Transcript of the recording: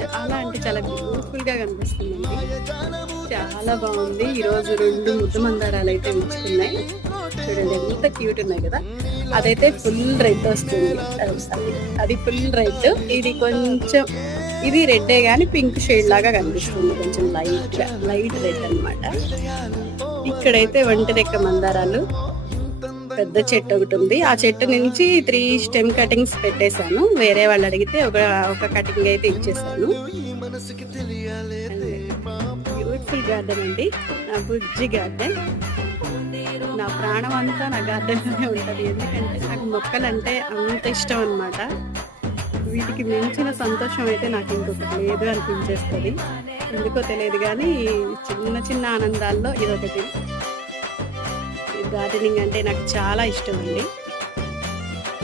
చాలా అంటే చాలా బ్యూటిఫుల్గా కనిపిస్తుందండి. చాలా బాగుంది. ఈ రోజు రెండు ముద్దు మందారాలు అయితే ఉంచుకున్నాయి చూడండి ఎంత క్యూట్ ఉన్నాయి కదా. అదైతే ఫుల్ రెడ్ వస్తుంది. అది- ఫుల్ రెడ్ ఇది కొంచెం ఇది రెడ్డే కానీ పింక్ షేడ్ లాగా కనిపిస్తుంది. కొంచెం లైట్ లైట్ రెడ్ అన్నమాట. ఇక్కడైతే ఒంటి రెక్క మందారాలు. పెద్ద చెట్టు ఒకటి ఉంది. ఆ చెట్టు నుంచి త్రీ స్టెమ్ కటింగ్స్ పెట్టేశాను. వేరే వాళ్ళు అడిగితే ఒక ఒక కటింగ్ అయితే ఇచ్చేసాను బ్యూటిఫుల్ గార్డెన్ అండి. నా బుజ్జి గార్డెన్ నా ప్రాణం అంతా నా గార్డెన్లోనే ఉంటుంది. ఎందుకంటే నాకు మొక్కలు అంటే అంత ఇష్టం అనమాట వీటికి మించిన సంతోషం అయితే నాకు ఇంకొకటి లేదు అనిపించేస్తుంది. ఎందుకో తెలియదు కానీ చిన్న చిన్న ఆనందాల్లో ఇదొకటి. గార్డెనింగ్ అంటే నాకు చాలా ఇష్టం అండి.